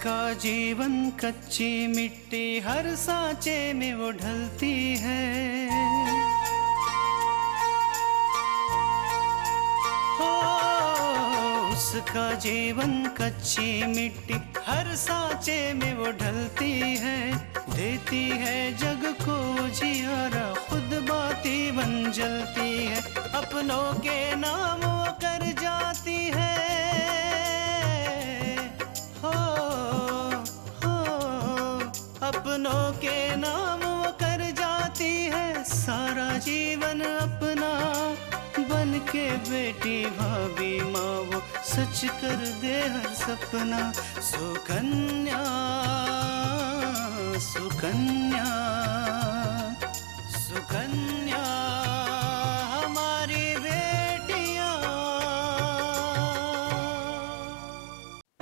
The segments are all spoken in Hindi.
उसका जीवन कच्ची मिट्टी हर सांचे में वो ढलती है। हो उसका जीवन कच्ची मिट्टी हर सांचे में वो ढलती है। देती है जग को जियारा, खुद बाती बन जलती है। अपनों के नाम वो कर जाती है। अपनों के नाम वो कर जाती है। सारा जीवन अपना बन के बेटी भाभी माँ वो सच कर दे हर सपना। सुकन्या सुकन्या सुकन्या हमारी बेटियाँ।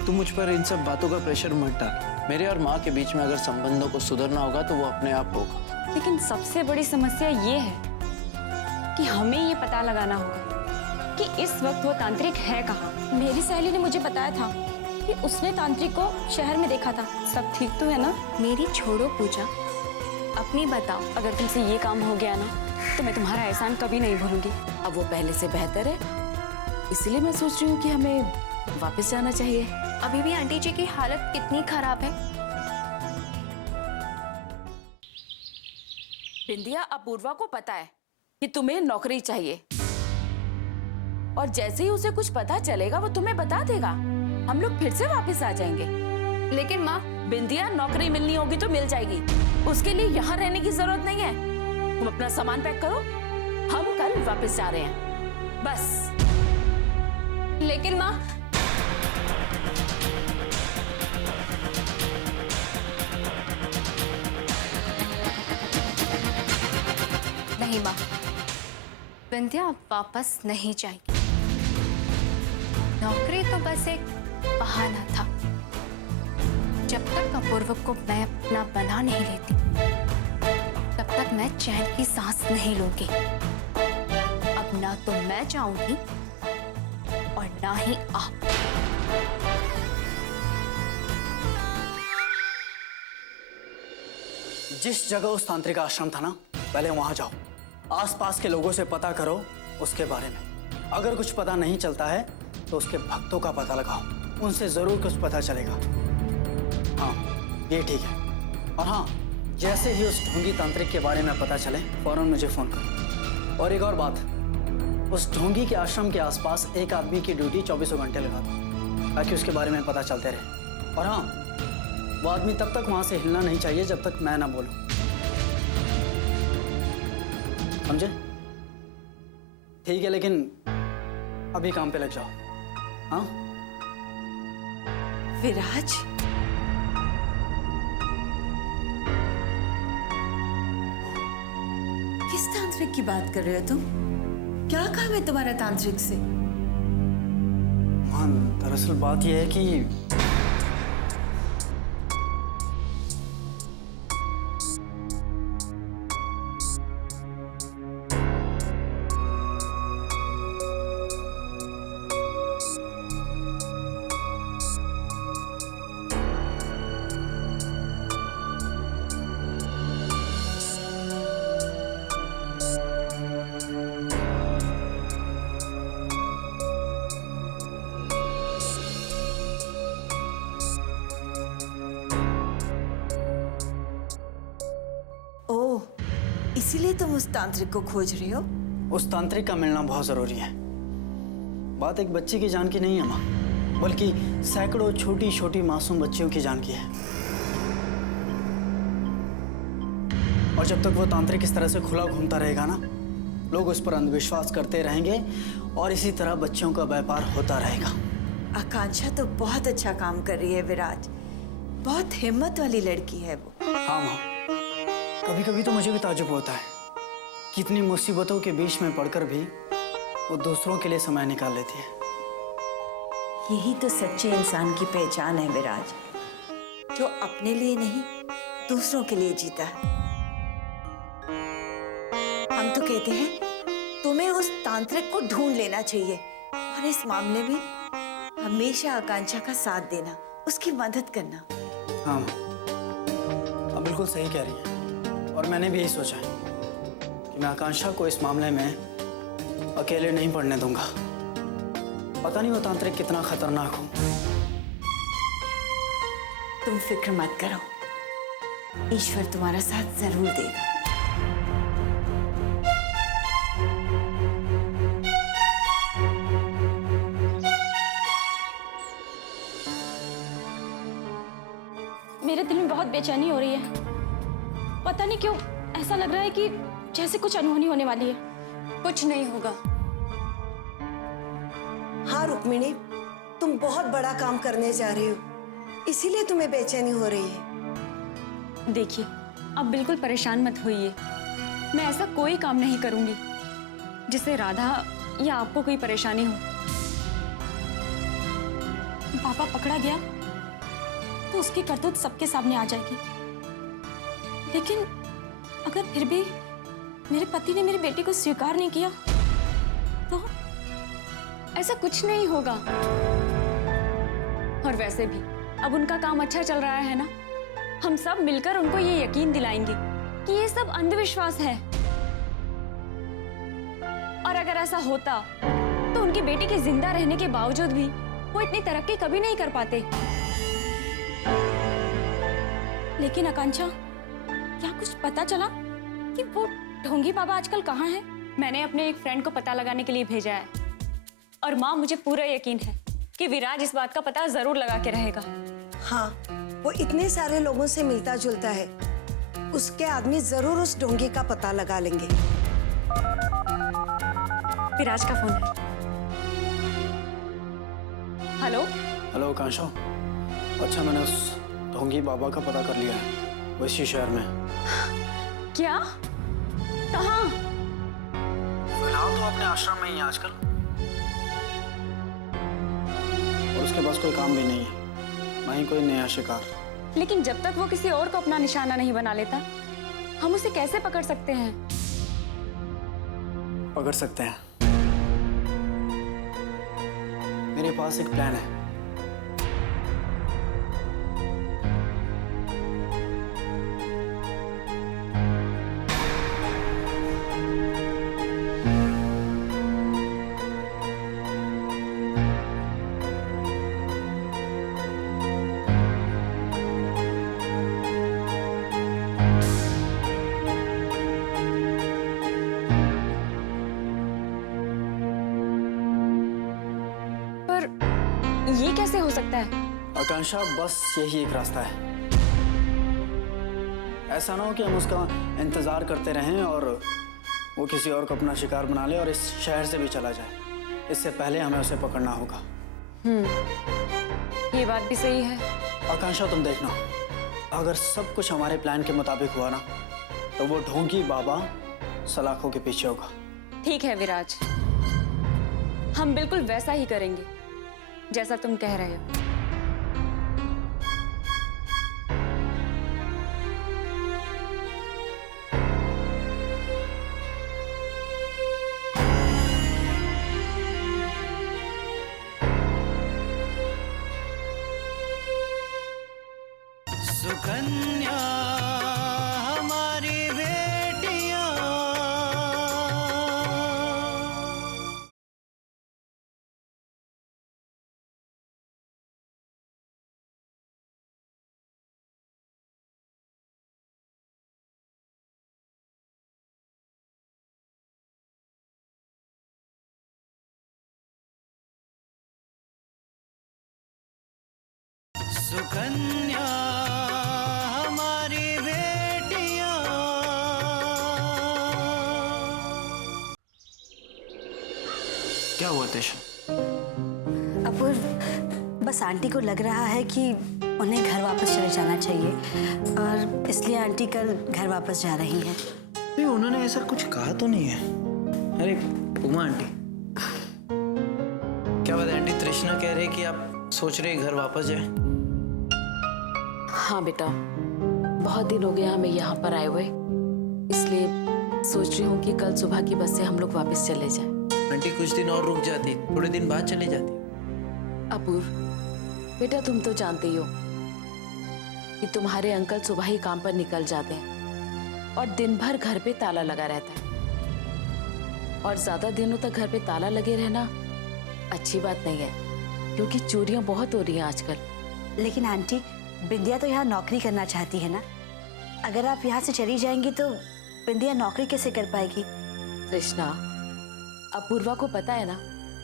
तू मुझ पर इन सब बातों का प्रेशर मत डाल। मेरे और माँ के बीच में अगर संबंधों को सुधरना होगा तो वो अपने आप होगा। लेकिन सबसे बड़ी समस्या ये है कि हमें ये पता लगाना होगा कि इस वक्त वो तांत्रिक है कहाँ। मेरी सहेली ने मुझे बताया था कि उसने तांत्रिक को शहर में देखा था। सब ठीक तो है ना? मेरी छोड़ो पूजा, अपनी बताओ। अगर तुमसे ये काम हो गया ना तो मैं तुम्हारा एहसान कभी नहीं भूलूंगी। अब वो पहले से बेहतर है, इसलिए मैं सोच रही हूँ कि हमें वापस जाना चाहिए। अभी भी आंटी जी की हालत कितनी खराब है। बिंदिया, अपूर्वा को पता है कि तुम्हें नौकरी चाहिए और जैसे ही उसे कुछ पता चलेगा वो तुम्हें बता देगा। हम लोग फिर से वापस आ जाएंगे। लेकिन माँ, बिंदिया, नौकरी मिलनी होगी तो मिल जाएगी, उसके लिए यहाँ रहने की जरूरत नहीं है। तुम अपना सामान पैक करो, हम कल वापस जा रहे हैं बस। लेकिन माँ, नहीं माँ, बिंदिया अब वापस नहीं जाएगी। नौकरी तो बस एक बहाना था। जब तक अपूर्व को मैं अपना बना नहीं लेती तब तक मैं चैन की सांस नहीं लूंगी। अब ना तो मैं जाऊंगी और ना ही आप। जिस जगह उस तांत्रिक आश्रम था ना, पहले वहां जाओ। आसपास के लोगों से पता करो उसके बारे में। अगर कुछ पता नहीं चलता है तो उसके भक्तों का पता लगाओ, उनसे जरूर कुछ पता चलेगा। हाँ, ये ठीक है। और हाँ, जैसे ही उस ढोंगी तांत्रिक के बारे में पता चले फौरन मुझे फोन करो। और एक और बात, उस ढोंगी के आश्रम के आसपास एक आदमी की ड्यूटी 24 घंटे लगा दो ताकि उसके बारे में पता चलते रहे। और हाँ, वो आदमी तब तक वहां से हिलना नहीं चाहिए जब तक मैं ना बोलूं, समझे? ठीक है, लेकिन अभी काम पे लग जाओ। हाँ विराज, किस तांत्रिक की बात कर रहे हो तुम? क्या काम है तुम्हारा तांत्रिक से? हाँ, दरअसल बात यह है कि ओह, इसीलिए तुम उस तांत्रिक को खोज रही हो? उस तांत्रिक का मिलना बहुत जरूरी है। बात एक बच्चे की जान की नहीं है माँ, बल्कि सैकड़ों छोटी छोटी मासूम बच्चियों की जान की है। और जब तक वो तांत्रिक इस तरह से खुला घूमता रहेगा ना, लोग उस पर अंधविश्वास करते रहेंगे और इसी तरह बच्चियों का व्यापार होता रहेगा। आकांक्षा तो बहुत अच्छा काम कर रही है विराज, बहुत हिम्मत वाली लड़की है वो। हाँ माँ, कभी कभी तो मुझे भी ताज्जुब होता है कि इतनी मुसीबतों के बीच में पड़कर भी वो दूसरों के लिए समय निकाल लेती है। यही तो सच्चे इंसान की पहचान है विराज, जो अपने लिए नहीं दूसरों के लिए जीता है। हम तो कहते हैं तुम्हें उस तांत्रिक को ढूंढ लेना चाहिए और इस मामले में हमेशा आकांक्षा का साथ देना, उसकी मदद करना। हाँ माँ, आप बिल्कुल सही कह रही हैं। और मैंने भी यही सोचा है कि मैं आकांक्षा को इस मामले में अकेले नहीं पड़ने दूंगा। पता नहीं वो तांत्रिक कितना खतरनाक हो। तुम फिक्र मत करो, ईश्वर तुम्हारा साथ जरूर देगा। मेरे दिल में बहुत बेचैनी हो रही है। पता नहीं क्यों ऐसा लग रहा है कि जैसे कुछ अनहोनी होने वाली है। कुछ नहीं होगा। हाँ रुक्मिणी, तुम बहुत बड़ा काम करने जा रही हो, इसीलिए तुम्हें बेचैनी हो रही है। देखिए, अब बिल्कुल परेशान मत होइए। मैं ऐसा कोई काम नहीं करूंगी जिससे राधा या आपको कोई परेशानी हो। पापा पकड़ा गया तो उसकी करतूत सबके सामने आ जाएगी। लेकिन अगर फिर भी मेरे पति ने मेरी बेटी को स्वीकार नहीं किया तो ऐसा कुछ नहीं होगा। और वैसे भी अब उनका काम अच्छा चल रहा है ना, हम सब मिलकर उनको ये यकीन दिलाएंगे कि ये सब अंधविश्वास है। और अगर ऐसा होता तो उनकी बेटी के जिंदा रहने के बावजूद भी वो इतनी तरक्की कभी नहीं कर पाते। लेकिन आकांक्षा, क्या कुछ पता चला कि वो ढोंगी बाबा आजकल कहाँ हैं? मैंने अपने एक फ्रेंड को पता लगाने के लिए भेजा है और माँ, मुझे पूरा यकीन है कि विराज इस बात का पता जरूर लगा के रहेगा। हाँ, वो इतने सारे लोगों से मिलता जुलता है, उसके आदमी जरूर उस ढोंगी का पता लगा लेंगे। विराज का फोन है। हेलो। हेलो आकांक्षा, अच्छा मैंने उस ढोंगी बाबा का पता कर लिया है, वो इसी शहर में। क्या? कहाँ? फिलहाल तो अपने आश्रम में ही है आजकल, और उसके पास कोई काम भी नहीं है, ना ही कोई नया शिकार। लेकिन जब तक वो किसी और को अपना निशाना नहीं बना लेता, हम उसे कैसे पकड़ सकते हैं? पकड़ सकते हैं। मेरे पास एक प्लान है। ये कैसे हो सकता है? आकांक्षा, बस यही एक रास्ता है। ऐसा ना हो कि हम उसका इंतजार करते रहें और वो किसी और को अपना शिकार बना ले और इस शहर से भी चला जाए। इससे पहले हमें उसे पकड़ना होगा। ये बात भी सही है। आकांक्षा, तुम देखना, अगर सब कुछ हमारे प्लान के मुताबिक हुआ ना, तो वो ढोंगी बाबा सलाखों के पीछे होगा। ठीक है विराज, हम बिल्कुल वैसा ही करेंगे जैसा तुम कह रहे हो। सुकन्या हमारी बेटियां, सुकन्या हमारी बेटियां। क्या हुआ तेशा? अपूर्व, बस आंटी को लग रहा है कि उन्हें घर वापस चले जाना चाहिए और इसलिए आंटी कल घर वापस जा रही हैं। नहीं, उन्होंने ऐसा कुछ कहा तो नहीं है। अरे उमा आंटी, क्या बात है आंटी? तृष्णा कह रही कि आप सोच रहे घर वापस जाए? हाँ बेटा, बहुत दिन हो गया हमें यहाँ पर आए हुए, इसलिए सोच रही हूँ कि कल सुबह की बस से हम लोग वापस चले जाएं। आंटी कुछ दिन और रुक जाती, थोड़े दिन बाद चले जाती। अपूर्व, बेटा तुम तो जानते ही हो कि तुम्हारे अंकल सुबह ही काम पर निकल जाते हैं और दिन भर घर पे ताला लगा रहता है। और ज्यादा दिनों तक घर पे ताला लगे रहना अच्छी बात नहीं है, क्योंकि चोरियां बहुत हो रही हैं आजकल। लेकिन आंटी, बिंदिया तो यहाँ नौकरी करना चाहती है ना। अगर आप यहाँ से चली जाएंगी तो बिंदिया नौकरी कैसे कर पाएगी? कृष्णा, अपूर्वा को पता है ना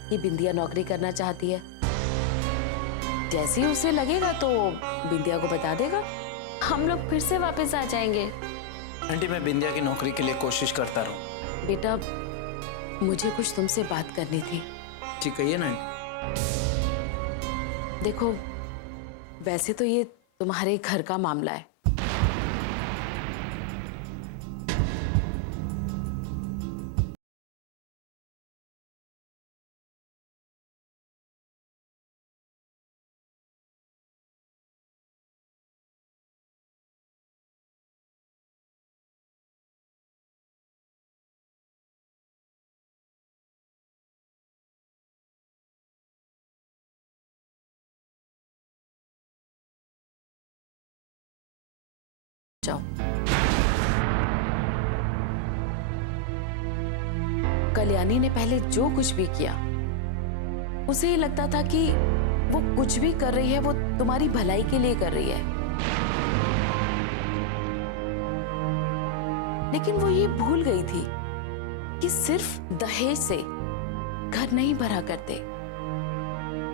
कि बिंदिया नौकरी करना चाहती है। जैसे ही उसे लगेगा तो बिंदिया को बता देगा, हम लोग फिर से वापस आ जाएंगे। आंटी, मैं बिंदिया की नौकरी के लिए कोशिश करता रहूं। बेटा, मुझे कुछ तुमसे बात करनी थी। जी कहिए ना आंटी। देखो, वैसे तो ये तुम्हारे घर का मामला है, जाओ। कल्याणी ने पहले जो कुछ भी किया, उसे ये लगता था कि वो कुछ भी कर रही है वो तुम्हारी भलाई के लिए कर रही है, लेकिन वो ये भूल गई थी कि सिर्फ दहेज से घर नहीं भरा करते।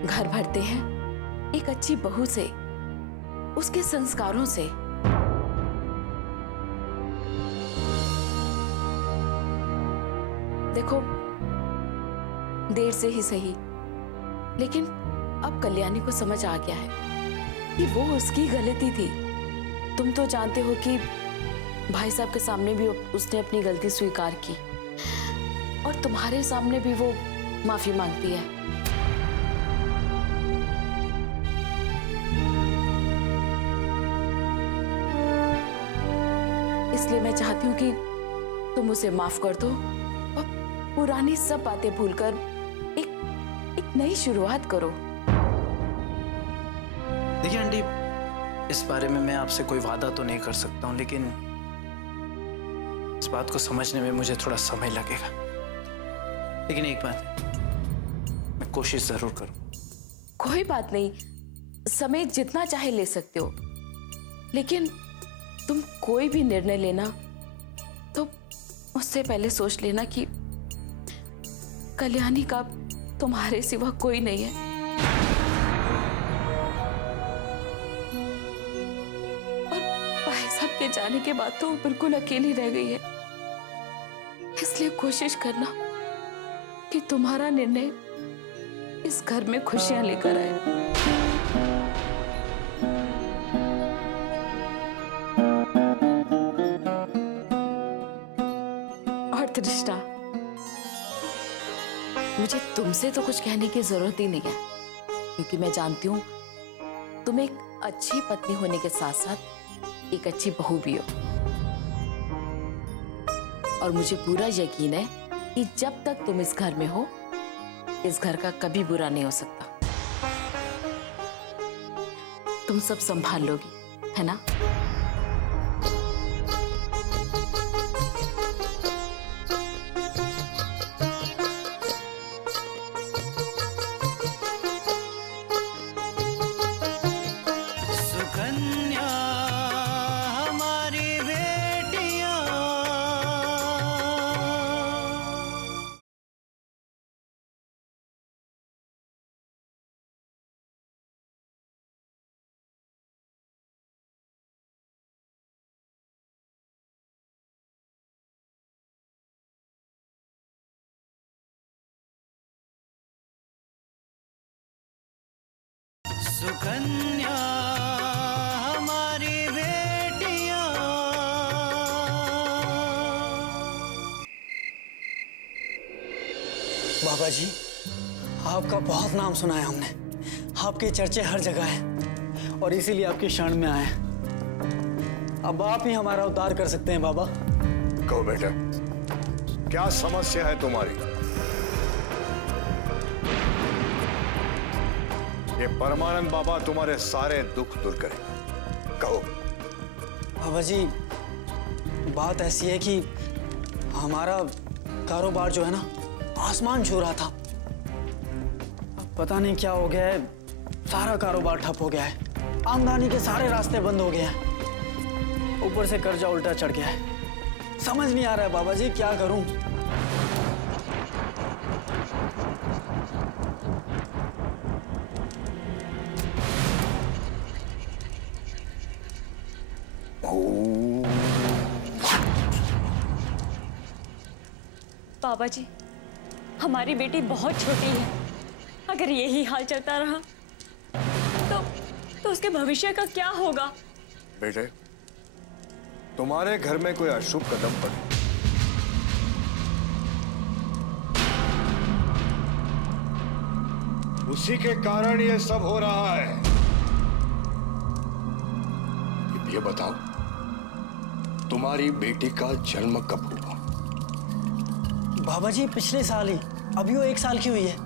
घर भरते हैं एक अच्छी बहू से, उसके संस्कारों से। देखो, देर से ही सही, लेकिन अब कल्याणी को समझ आ गया है कि वो उसकी गलती थी। तुम तो जानते हो कि भाई साहब के सामने भी उसने अपनी गलती स्वीकार की और तुम्हारे सामने भी वो माफी मांगती है। इसलिए मैं चाहती हूँ कि तुम उसे माफ कर दो और पुरानी सब बातें भूलकर एक नई शुरुआत करो। देखिए आंटी, इस बारे में मैं आपसे कोई वादा तो नहीं कर सकता हूँ, लेकिन इस बात को समझने में मुझे थोड़ा समय लगेगा। लेकिन एक बात, मैं कोशिश जरूर करूँ। कोई बात नहीं, समय जितना चाहे ले सकते हो, लेकिन तुम कोई भी निर्णय लेना तो उससे पहले सोच लेना कि कल्याणी का तुम्हारे सिवा कोई नहीं है। और भाई साहब के जाने के बाद तो बिल्कुल अकेली रह गई है। इसलिए कोशिश करना कि तुम्हारा निर्णय इस घर में खुशियां लेकर आए। तृष्णा, मुझे तुमसे तो कुछ कहने की जरूरत ही नहीं है, क्योंकि मैं जानती हूं तुम एक अच्छी पत्नी होने के साथ साथ एक अच्छी बहू भी हो। और मुझे पूरा यकीन है कि जब तक तुम इस घर में हो, इस घर का कभी बुरा नहीं हो सकता। तुम सब संभाल लोगी, है ना? सुकन्या हमारी बेटियां। बाबा जी, आपका बहुत नाम सुना है हमने। आपके चर्चे हर जगह हैं और इसीलिए आपकी शरण में आए हैं। अब आप ही हमारा उद्धार कर सकते हैं बाबा। कहो बेटा, क्या समस्या है तुम्हारी? ये परमानंद बाबा तुम्हारे सारे दुख दूर करे। कहो। बाबा जी, बात ऐसी है कि हमारा कारोबार जो है ना, आसमान छू रहा था। अब पता नहीं क्या हो गया है, सारा कारोबार ठप हो गया है। आमदनी के सारे रास्ते बंद हो गए हैं। ऊपर से कर्जा उल्टा चढ़ गया है। समझ नहीं आ रहा है बाबा जी, क्या करूं। बाबा जी, हमारी बेटी बहुत छोटी है। अगर यही हाल चलता रहा तो उसके भविष्य का क्या होगा? बेटे, तुम्हारे घर में कोई अशुभ कदम पड़े, उसी के कारण ये सब हो रहा है। ये बताओ, तुम्हारी बेटी का जन्म कब हुआ? बाबा जी, पिछले साल ही। अभी वो 1 साल की हुई है।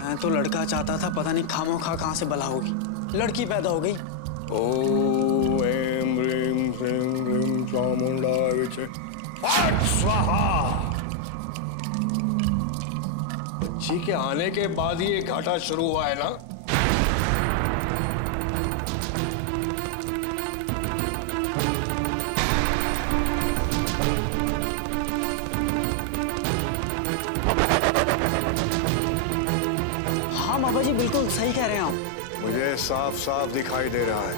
मैं तो लड़का चाहता था, पता नहीं खामोखा कहां से बला होगी। लड़की पैदा हो गई। ओम ऐं ह्रीं श्रीं क्लीं चामुंडाय विचे फट स्वाहा। बच्ची के आने के बाद ही ये घाटा शुरू हुआ है ना? हाँ बाबा जी, बिल्कुल सही कह रहे हैं आप। मुझे साफ साफ दिखाई दे रहा है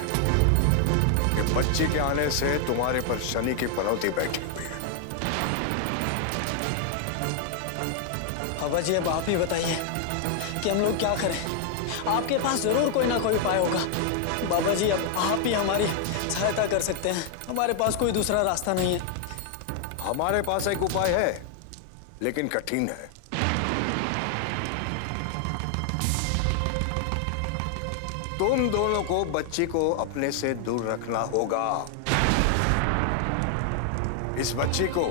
कि बच्ची के आने से तुम्हारे पर शनि की पनौती बैठी हुई है। बाबा जी, अब आप ही बताइए कि हम लोग क्या करें। आपके पास जरूर कोई ना कोई उपाय होगा। बाबा जी, अब आप ही हमारी सहायता कर सकते हैं। हमारे पास कोई दूसरा रास्ता नहीं है। हमारे पास एक उपाय है, लेकिन कठिन है। तुम दोनों को बच्ची को अपने से दूर रखना होगा। इस बच्ची को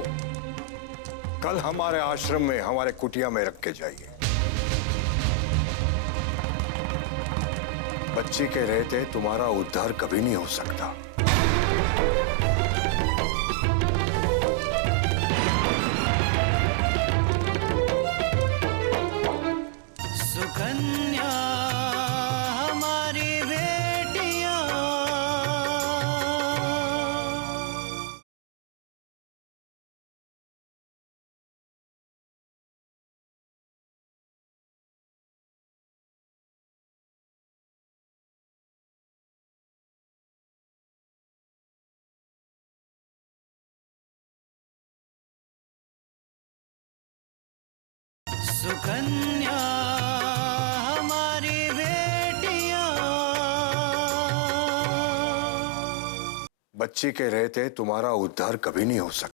कल हमारे आश्रम में, हमारे कुटिया में रख के जाइए। बच्ची के रहते तुम्हारा उद्धार कभी नहीं हो सकता। सुकन्या हमारी बेटियां। सुकन्या हमारी बेटियां। बच्ची के रहते तुम्हारा उद्धार कभी नहीं हो सकता।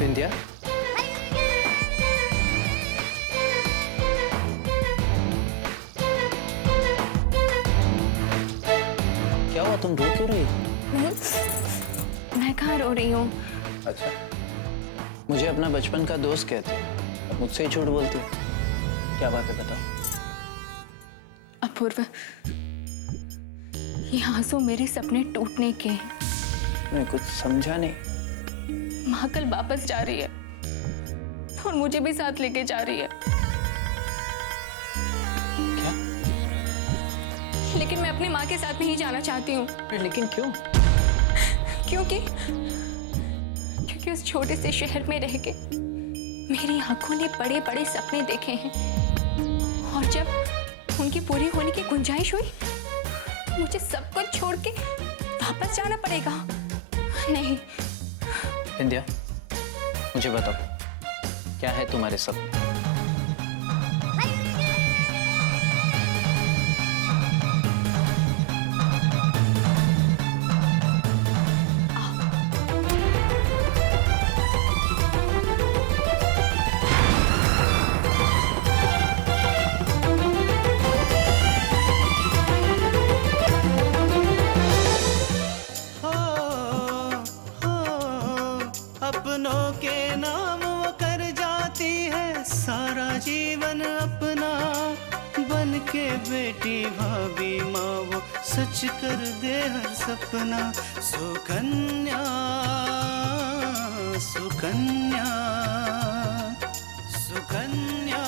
विंध्या, क्या हुआ? तुम रो क्यों रही हो? मैं कहाँ रो रही हूँ? अच्छा, मुझे अपना बचपन का दोस्त कहते हो, अब मुझसे ही झूठ बोलती हो। क्या बात है, बताओ। अपूर्व, ये आंसू मेरे सपने टूटने के हैं। मैं कुछ समझा नहीं। माँ कल वापस जा रही है और मुझे भी साथ लेके जा रही है। क्या? लेकिन मैं अपनी माँ के साथ नहीं जाना चाहती हूँ। लेकिन क्यों? क्योंकि उस छोटे से शहर में रह के मेरी आंखों ने बड़े बड़े सपने देखे हैं, और जब उनकी पूरी होने की गुंजाइश हुई, मुझे सब कुछ छोड़ के वापस जाना पड़ेगा। नहीं। विंध्या, मुझे बताओ, क्या है तुम्हारे सपने? अपनों के नाम वो कर जाती है सारा जीवन अपना, बन के बेटी भाभी माँ वो सच कर दे हर सपना। सुकन्या सुकन्या सुकन्या।